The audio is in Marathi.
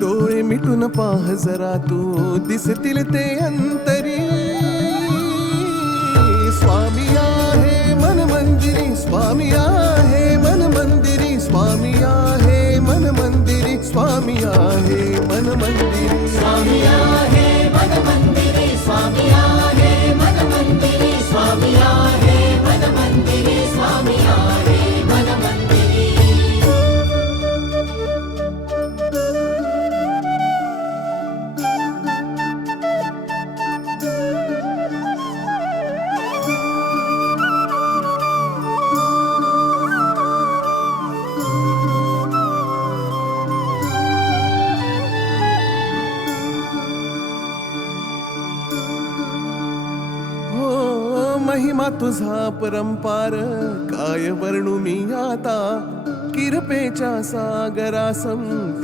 डोळे मिटून पाह जरा तू दिसतील ते अंतरी. स्वामी आहे मन मंदिरी, स्वामी आहे मन मंदिरी, स्वामी आहे मन मंदिरी, स्वामी आहे मन मंदिरी. स्वामी आहे मन मंदिरी, स्वामी आहे मन मंदिरी, स्वामी आहे मन मंदिरी, स्वामी आहे मन मंदिरी. महिमा तुझा परंपार काय वर्णू मी आता. किरपेच्या सागरासम